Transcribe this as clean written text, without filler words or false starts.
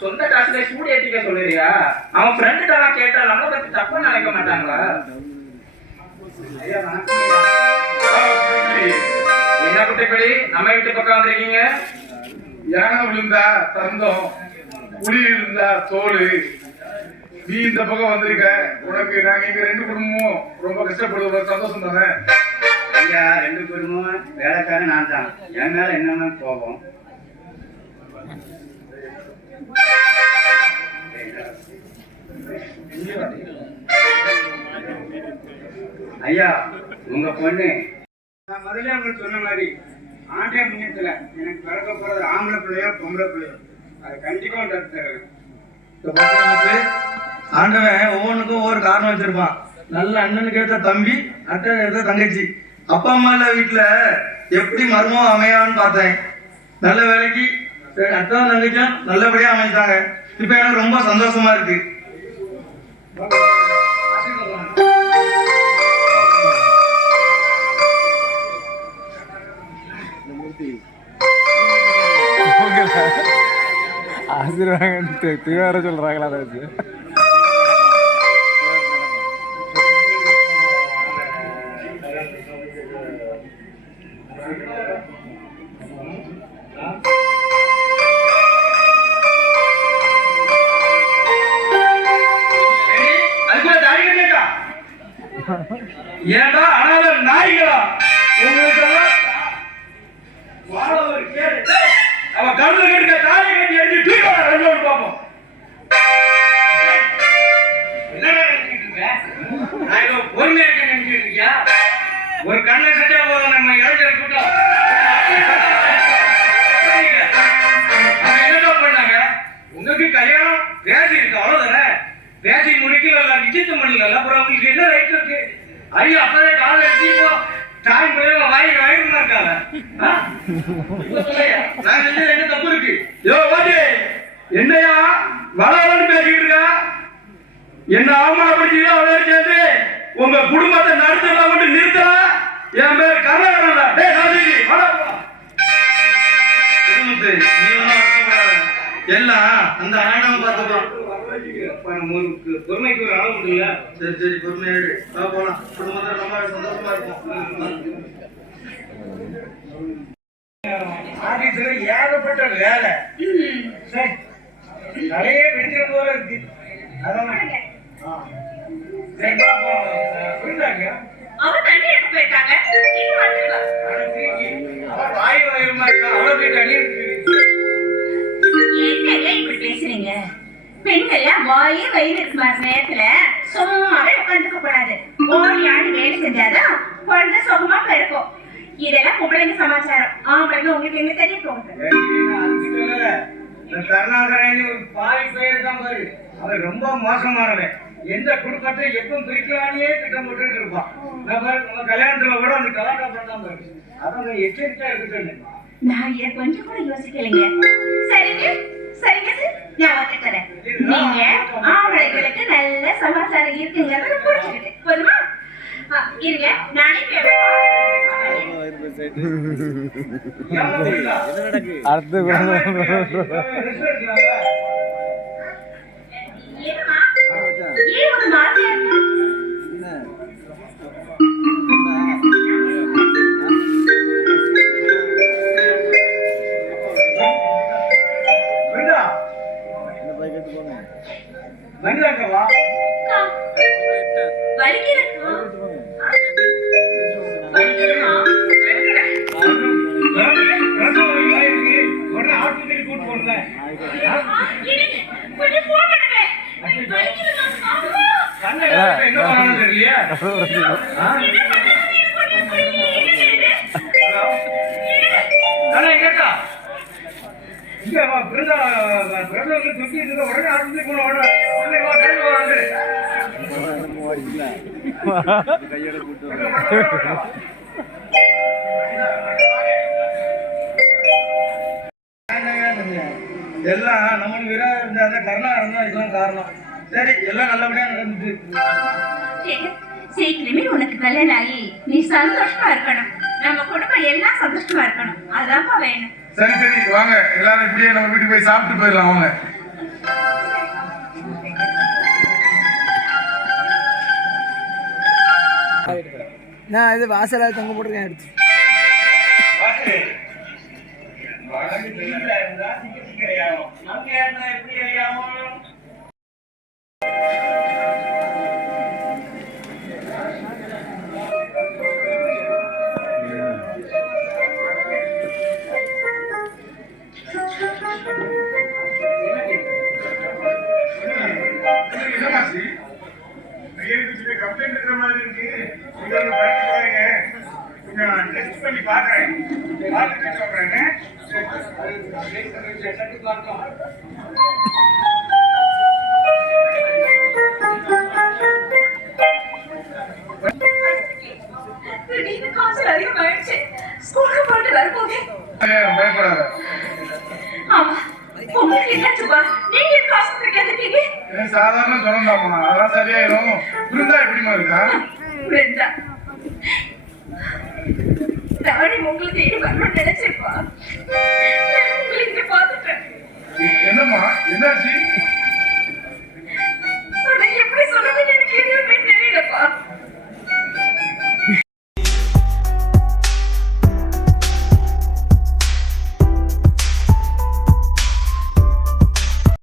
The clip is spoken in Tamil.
சொந்த காசுல சூடு ஏத்திக்க சொல்லுறியா? அவன் ஃப்ரெண்டு தான் கேட்டா நம்மளை பத்தி தப்பா நினைக்க மாட்டாங்களா? என்ன குட்டைப்படி நம்ம வீட்டு பக்கம் வந்திருக்கீங்க? யானை விழுந்தா தந்தம், புலி விழுந்தா தோல். நீ இந்த பக்கம் வந்திருக்க, உனக்கு நாங்க இங்க 2 குடும்பமும் ரொம்ப கஷ்டப்படுவது சந்தோஷம் தானே? ஐயா 2 குடும்பமும் வேலைக்காரன் நான் தான். என் மேல என்னன்னா கோபம். ஐயா உங்க பொண்ணு நான் முதல்ல உங்களுக்கு சொன்ன மாதிரி ஆண்டே முன்னத்துல எனக்கு பிறக்க போறது ஆம்பளை பிள்ளையோ பொம்பளை பிள்ளையோ அது கண்டிப்பா தருவேன். ஆண்டவன் ஒவ்வொன்றுக்கும் ஒவ்வொரு காரணம் வச்சிருப்பான். நல்ல அண்ணனுக்கு ஏற்ற தம்பி, அண்ணனுக்கு ஏற்ற தங்கச்சி. அப்பா அம்மா இல்ல வீட்டுல எப்படி மர்மம் அமையான்னு பார்த்தேன். நல்ல வேலைக்கு அத்தான் தங்கச்சும் நல்லபடியா அமைஞ்சாங்க. இப்ப எனக்கு ரொம்ப சந்தோஷமா இருக்கு. ஆசீர்வாதம் தீவிர சொல்றாங்களா? அதாச்சு ஏண்டா அனாத நாய்களா உங்களுக்கு வாழ ஒரு கேடு. அவன் கருது கட்டுக்க தாயை கட்டி அடிச்சு தூக்கி ரெண்டு பார்ப்போம். பொறுமையா நினைச்சிட்டு இருக்கியா? ஒரு கண்ணை சட்டா போதும் நம்ம இளைஞர் கூட்டம். என்னடா பண்ணாங்க? உங்களுக்கு கல்யாணம் பேசி இருக்கு அவ்வளவுதானே. பேசி முடிக்கல, நிச்சயத்தம் பண்ணல. அப்புறம் உங்களுக்கு என்ன ரைட் இருக்கு? ஐயோ அப்பவே காலை எடுத்து டைம் போய் வாயிரமா இருக்காங்க. நான் செஞ்சது என்ன தப்பு இருக்கு? யோ வாட்டி என்னையா வளவன்னு பேசிக்கிட்டு இருக்கா? என்ன அவமானப்படுத்தியோ அவரே சேர்ந்து உங்க குடும்பத்தை நடத்தலாம் மட்டும் நிறுத்தலாம். என் பேர் கர்நாடகா. டேய் ராஜிஜி எல்லாம் அந்த ஆண்டவன் பார்த்துக்கலாம். பொறுமைக்கு ஒரு அளவு இல்ல. சரி சரி பொறுமையாடு போலாம். குடும்பத்தை ரொம்ப சந்தோஷமா இருக்கும். ஆபீஸ்ல ஏகப்பட்ட வேலை. சரி நிறைய வெடிக்கிற போல இருக்கு. அதான் அவன் தண்ணி எடுத்து போயிட்டாங்க. வாய் வயிறுமா இருக்கா? அவ்வளவு தண்ணி இருக்கு. என்னங்க இப்படி பேசுறீங்க? பெண்கள் வாயே வயிறு இருக்குமா நேரத்துல சும்மாவே உட்காந்துக்க கூடாது. ஓடியாண்டு வேலை செஞ்சாதான் குழந்தை சுகமா பிறக்கும். இதெல்லாம் பொம்பளைங்க சமாச்சாரம். ஆம்பளைங்க உங்களுக்கு எங்க தெரிய போகுது? கருணாகரன் ஒரு பாதி பேர் தான் பாரு. அவன் ரொம்ப மோசமானவன். எந்த குடும்பத்தை எப்பவும் பிரிக்கலானே திட்டம் போட்டு இருப்பான். நம்ம கல்யாணத்துல கூட அந்த கலாட்டம் தான் பாரு. அவங்க எச்சரிக்கையா இருக்கட்டும். நான் இதை கொஞ்சம் கூட யோசிக்கலைங்க. சரிங்க சரிங்க சார், நான் ஒத்துக்கிறேன். நீங்க ஆம்பளைங்களுக்கு நல்ல சமாச்சாரம் இருக்குங்கிறத புரிஞ்சுக்கிட்டு போதுமா? இருங்க நானே அடுத்து ஏன் ஒரு மாதிரியா இருக்கு? வந்தாங்கவா வலிக்கிறதுமா? வலிக்கிறதுமா? உடனே ஆஸ்பத்திரி கூட்டு போனேன். கொஞ்சம் போன் பண்ணுங்க. வலிக்கிறதுமா? என்ன பண்ணணும் தெரியலையா? கேட்டா இங்க பிரதமர் தொட்டி இருக்க உடனே ஆஸ்பத்திரி போன உடனே எல்லாம் நம்மளுக்கு விரோதம் இருந்தா கருணாகரன் தான் இதுதான் காரணம். சரி எல்லாம் நல்லபடியா நடந்துச்சு. சீக்கிரமே உனக்கு கல்யாணம் ஆகி நீ சந்தோஷமா இருக்கணும். நம்ம குடும்பம் எல்லாம் சந்தோஷமா இருக்கணும். அதுதான்ப்பா வேணும். சரி சரி வாங்க எல்லாரும் இப்படியே நம்ம வீட்டுக்கு போய் சாப்பிட்டு போயிடலாம். வாங்க. நான் இது வாசலாக தொங்க போட்டிருக்கேன் எடுத்து என்னமாச்சு கம்ப்ளைண்ட் இருக்கிற மாதிரி இருக்கு நீங்க வந்து படிச்சு பாருங்க கொஞ்சம் டெஸ்ட் பண்ணி பாக்குறேன் பார்த்துட்டு சொல்றேங்க திடீர்னு காய்ச்சல் அதிகமாயிடுச்சு ஸ்கூலுக்கு போயிட்டு வரும்போது பயப்படாத ஆமா உங்களுக்கு என்னாச்சுப்பா நீங்க எதுக்கு ஆஸ்பத்திரிக்கு வந்துட்டீங்க எனக்கு சாதாரண ஜுரம் தாம்மா அதெல்லாம் சரியாயிடும் இருந்தா எப்படிமா இருக்கா பிருந்தா நானே உங்களை தேடி வரணும்னு நினைச்சேன்